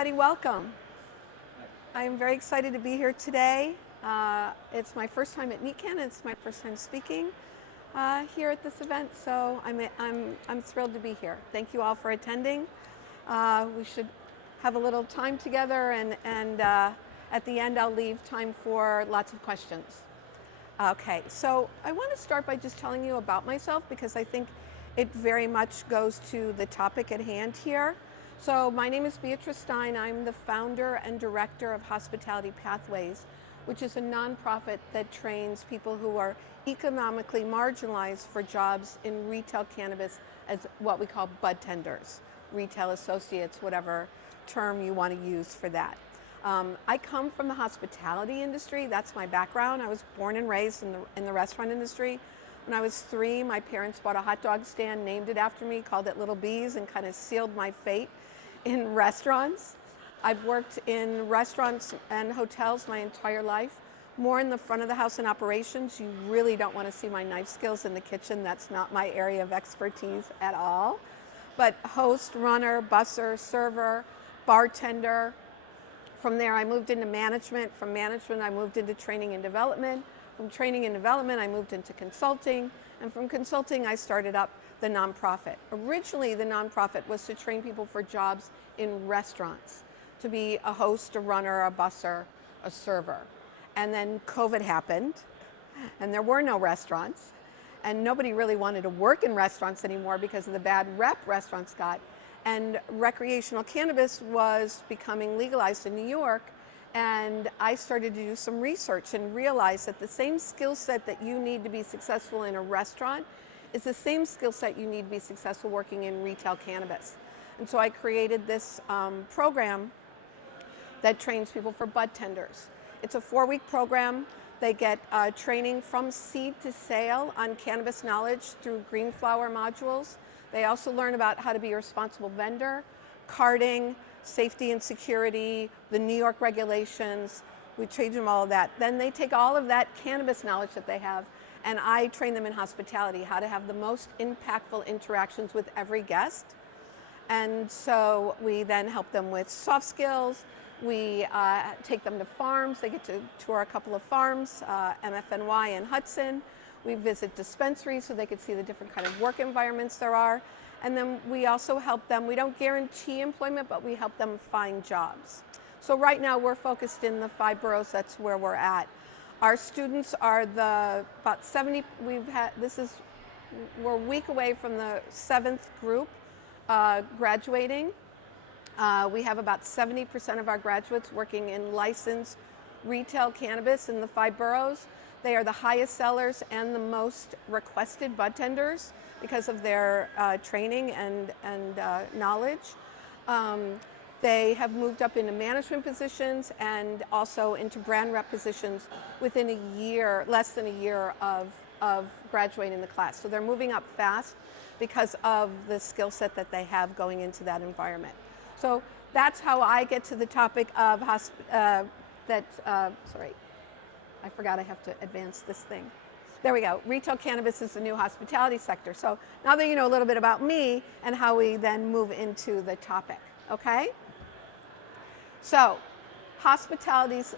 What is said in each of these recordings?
Everybody, welcome. I am very excited to be here today. It's my first time at NECANN. It's my first time speaking here at this event, so I'm thrilled to be here. Thank you all for attending. We should have a little time together, and at the end I'll leave time for lots of questions. Okay, so I want to start by just telling you about myself because I think it very much goes to the topic at hand here. So my name is Beatrice Stein. I'm the founder and director of Hospitality Pathways, which is a nonprofit that trains people who are economically marginalized for jobs in retail cannabis as what we call bud tenders, retail associates, whatever term you want to use for that. I come from the hospitality industry. That's my background. I was born and raised in the restaurant industry. When I was 3, my parents bought a hot dog stand, named it after me, called it Little Bees, and kind of sealed my fate in restaurants. I've worked in restaurants and hotels my entire life, more in the front of the house in operations. You really don't want to see my knife skills in the kitchen. That's not my area of expertise at all. But host, runner, busser, server, bartender. From there, I moved into management. From management, I moved into training and development. From training and development, I moved into consulting. And from consulting, I started up the nonprofit. Originally, the nonprofit was to train people for jobs in restaurants, to be a host, a runner, a busser, a server. And then COVID happened, and there were no restaurants, and nobody really wanted to work in restaurants anymore because of the bad rep restaurants got. And recreational cannabis was becoming legalized in New York, and I started to do some research and realized that the same skill set that you need to be successful in a restaurant is the same skill set you need to be successful working in retail cannabis. And so I created this program that trains people for bud tenders. It's a 4-week program. They get training from seed to sale on cannabis knowledge through green flower modules. They also learn about how to be a responsible vendor, carding, safety and security, the New York regulations. We teach them all of that. Then they take all of that cannabis knowledge that they have, and I train them in hospitality, how to have the most impactful interactions with every guest. And so we then help them with soft skills. We take them to farms. They get to tour a couple of farms, MFNY and Hudson. We visit dispensaries so they can see the different kind of work environments there are. And then we also help them, we don't guarantee employment, but we help them find jobs. So right now we're focused in the 5 boroughs, that's where we're at. Our students are about 70, we're a week away from the 7th group graduating. We have about 70% of our graduates working in licensed retail cannabis in the 5 boroughs. They are the highest sellers and the most requested bud tenders because of their training and knowledge. They have moved up into management positions and also into brand rep positions within a year, less than a year of graduating the class. So they're moving up fast because of the skill set that they have going into that environment. So that's how I get to the topic of sorry, I forgot I have to advance this thing. There we go. Retail cannabis is the new hospitality sector. So now that you know a little bit about me and how we then move into the topic, okay? So cannabis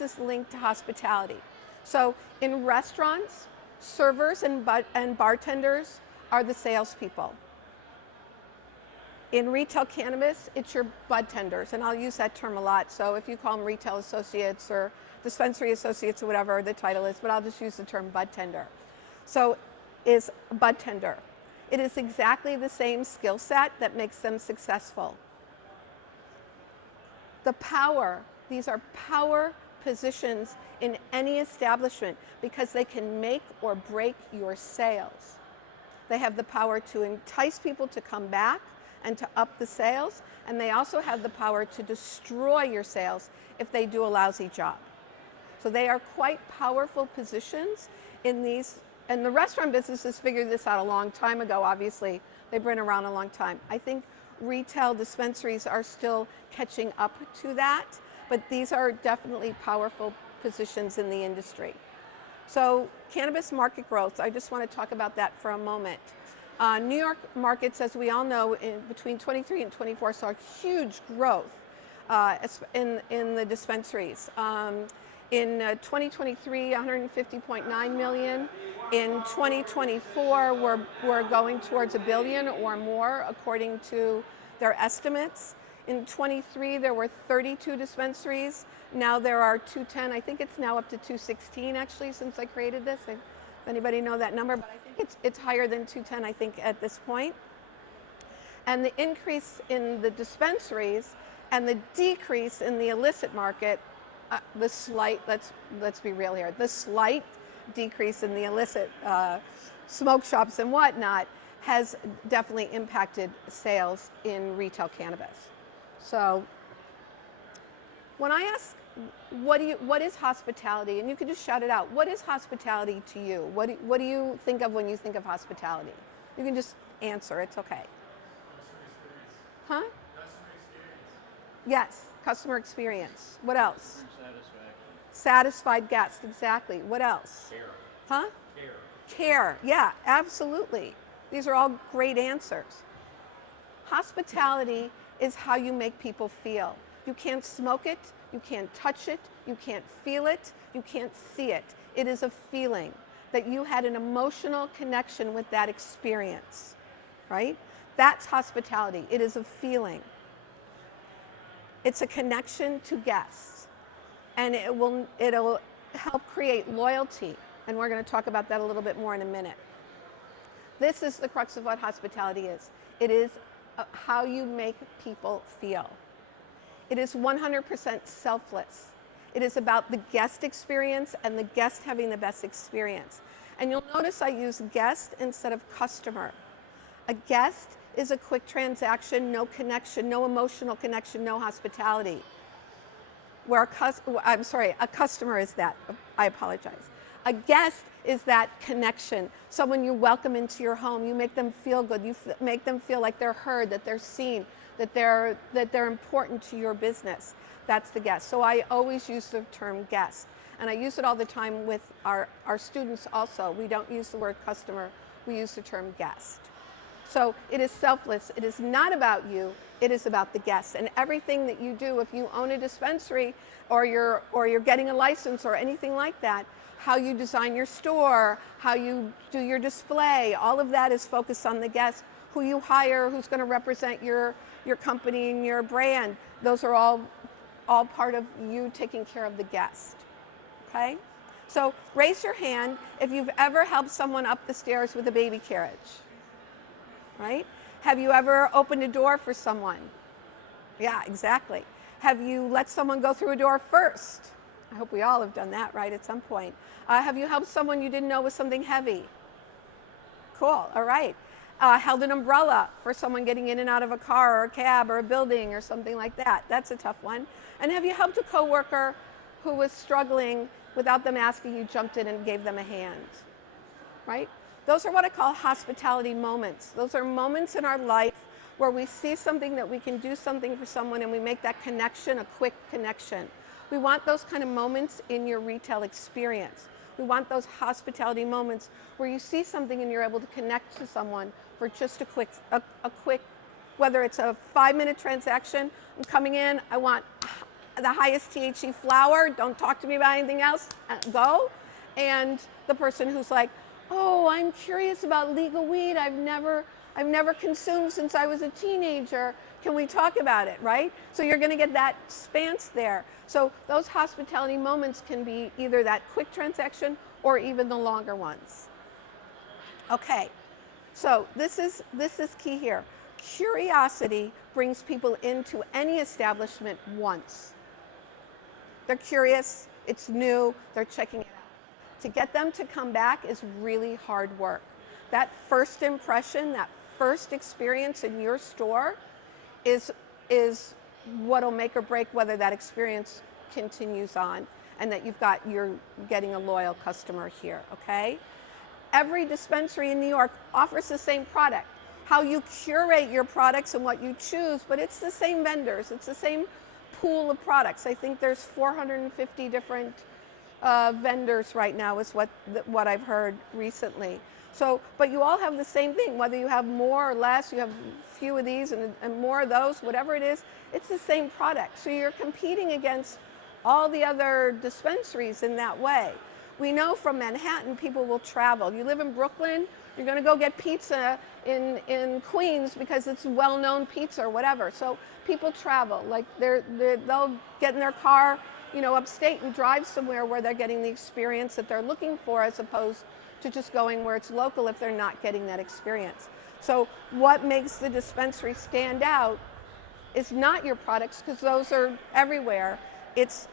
is linked to hospitality. So in restaurants, servers and bartenders are the salespeople. In retail cannabis, it's your bud tenders, and I'll use that term a lot. So if you call them retail associates or dispensary associates or whatever the title is, but I'll just use the term bud tender. So is a bud tender. It is exactly the same skill set that makes them successful. The power, these are power positions in any establishment because they can make or break your sales. They have the power to entice people to come back and to up the sales, and they also have the power to destroy your sales if they do a lousy job. So they are quite powerful positions in these, and the restaurant businesses figured this out a long time ago, obviously. They've been around a long time. I think retail dispensaries are still catching up to that, but these are definitely powerful positions in the industry. So cannabis market growth, I just want to talk about that for a moment. New York markets, as we all know, between 23 and 24 saw huge growth in the dispensaries. In 2023, 150.9 million. In 2024, we're going towards $1 billion or more, according to their estimates. In 23, there were 32 dispensaries. Now there are 210. I think it's now up to 216, actually, since I created this. Does anybody know that number? But I think it's higher than 210, I think, at this point. And the increase in the dispensaries and the decrease in the illicit market, the slight, let's be real here, the slight decrease in the illicit smoke shops and whatnot has definitely impacted sales in retail cannabis. So when I ask, what is hospitality? And you can just shout it out. What is hospitality to you? What do you think of when you think of hospitality? You can just answer. It's okay. Huh? Yes, customer experience. What else? Satisfied guest, exactly. What else? Care. Huh? Care. Yeah, absolutely. These are all great answers. Hospitality is how you make people feel. You can't smoke it, you can't touch it, you can't feel it, you can't see it. It is a feeling that you had an emotional connection with that experience, right? That's hospitality. It is a feeling. It's a connection to guests, and it'll help create loyalty, and we're going to talk about that a little bit more in a minute. This is the crux of what hospitality is. It is how you make people feel. It is 100% selfless. It is about the guest experience and the guest having the best experience. And you'll notice I use guest instead of customer. A guest is a quick transaction, no connection, no emotional connection, no hospitality. Where a customer is that. I apologize. A guest is that connection. Someone you welcome into your home. You make them feel good. You make them feel like they're heard, that they're seen, that they're important to your business. That's the guest. So I always use the term guest. And I use it all the time with our students also. We don't use the word customer. We use the term guest. So it is selfless. It is not about you. It is about the guests. And everything that you do, if you own a dispensary or you're getting a license or anything like that, how you design your store, how you do your display, all of that is focused on the guest. Who you hire, who's going to represent your company and your brand. Those are all part of you taking care of the guest. Okay? So raise your hand if you've ever helped someone up the stairs with a baby carriage. Right? Have you ever opened a door for someone? Yeah, exactly. Have you let someone go through a door first? I hope we all have done that, right, at some point. Have you helped someone you didn't know was something heavy? Cool, all right. Held an umbrella for someone getting in and out of a car or a cab or a building or something like that. That's a tough one. And have you helped a coworker who was struggling without them asking, you jumped in and gave them a hand, right? Those are what I call hospitality moments. Those are moments in our life where we see something that we can do something for someone and we make that connection, a quick connection. We want those kind of moments in your retail experience. We want those hospitality moments where you see something and you're able to connect to someone for just a quick, whether it's a 5-minute transaction, I'm coming in, I want the highest THC flower, don't talk to me about anything else, go. And the person who's like, oh, I'm curious about legal weed. I've never consumed since I was a teenager. Can we talk about it, right? So you're going to get that span there. So those hospitality moments can be either that quick transaction or even the longer ones. Okay, so this is key here. Curiosity brings people into any establishment once. They're curious, it's new, they're checking it out. To get them to come back is really hard work. That first impression, that first experience in your store is what'll make or break whether that experience continues on and that you're getting a loyal customer here, okay? Every dispensary in New York offers the same product. How you curate your products and what you choose, but it's the same vendors, it's the same pool of products. I think there's 450 different vendors right now is what I've heard recently. So, but you all have the same thing, whether you have more or less, you have few of these and more of those, whatever it is, it's the same product. So you're competing against all the other dispensaries in that way. We know from Manhattan, people will travel. You live in Brooklyn, you're going to go get pizza in Queens because it's well-known pizza or whatever. So people travel, like they'll get in their car, you know, upstate and drive somewhere where they're getting the experience that they're looking for, as opposed to just going where it's local if they're not getting that experience. So what makes the dispensary stand out is not your products, because those are everywhere. It's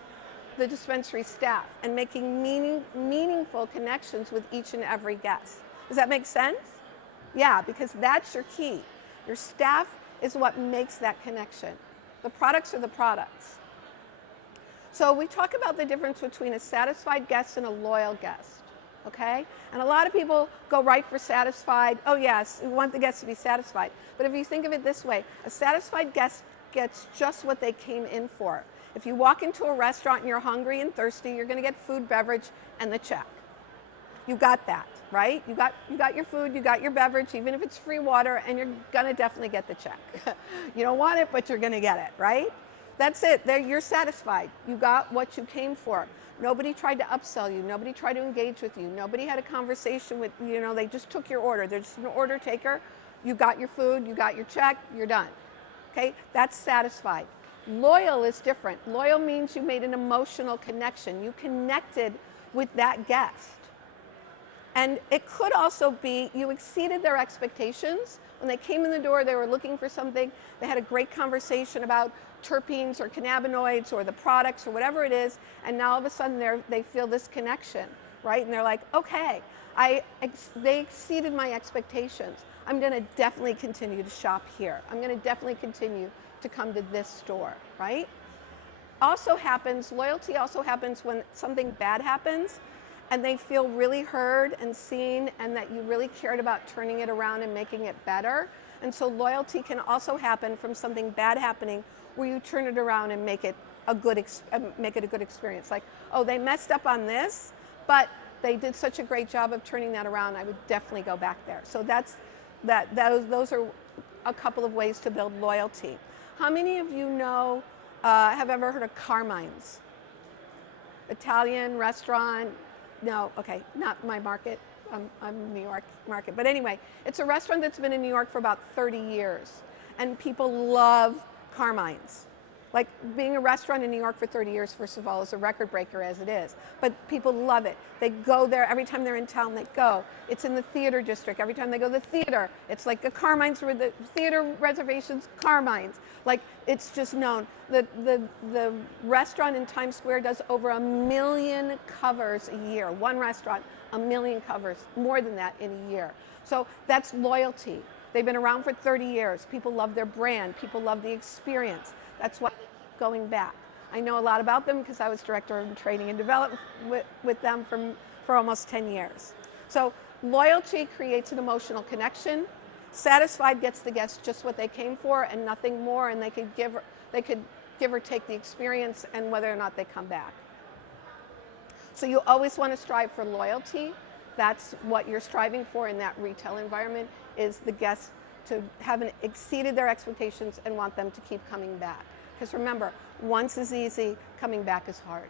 the dispensary staff and making meaningful connections with each and every guest. Does that make sense? Yeah, because that's your key. Your staff is what makes that connection. The products are the products. So we talk about the difference between a satisfied guest and a loyal guest. Okay? And a lot of people go right for satisfied. Oh yes, we want the guests to be satisfied. But if you think of it this way, a satisfied guest gets just what they came in for. If you walk into a restaurant and you're hungry and thirsty, you're going to get food, beverage, and the check. You got that, right? You got your food, you got your beverage, even if it's free water, and you're going to definitely get the check. You don't want it, but you're going to get it, right? That's it. You're satisfied. You got what you came for. Nobody tried to upsell you. Nobody tried to engage with you. Nobody had a conversation with, you know, they just took your order. They're just an order taker. You got your food, you got your check, you're done. Okay? That's satisfied. Loyal is different. Loyal means you made an emotional connection. You connected with that guest. And it could also be you exceeded their expectations. When they came in the door, they were looking for something. They had a great conversation about terpenes or cannabinoids or the products or whatever it is, and now all of a sudden they feel this connection, right? And they're like, okay, they exceeded my expectations. I'm going to definitely continue to shop here. I'm going to definitely continue to come to this store, right? Also happens, loyalty also happens when something bad happens and they feel really heard and seen, and that you really cared about turning it around and making it better. And so loyalty can also happen from something bad happening where you turn it around and make it a good experience. Like, oh, they messed up on this, but they did such a great job of turning that around. I would definitely go back there. So those are a couple of ways to build loyalty. How many of you know, have ever heard of Carmine's? Italian restaurant? No, okay, not my market. I'm New York market. But anyway, it's a restaurant that's been in New York for about 30 years. And people love Carmine's. Like, being a restaurant in New York for 30 years, first of all, is a record breaker as it is. But people love it. They go there every time they're in town. They go. It's in the theater district. Every time they go to the theater, it's like a Carmine's, where the theater reservations, Carmine's. Like, it's just known. The restaurant in Times Square does over 1 million covers a year. One restaurant, 1 million covers, more than that in a year. So that's loyalty. They've been around for 30 years. People love their brand. People love the experience. That's why they keep going back. I know a lot about them because I was director of training and development with them for almost 10 years. So loyalty creates an emotional connection. Satisfied gets the guest just what they came for and nothing more, and they could give or take the experience and whether or not they come back. So you always want to strive for loyalty. That's what you're striving for in that retail environment, is the guests to have exceeded their expectations and want them to keep coming back. Because remember, once is easy, coming back is hard.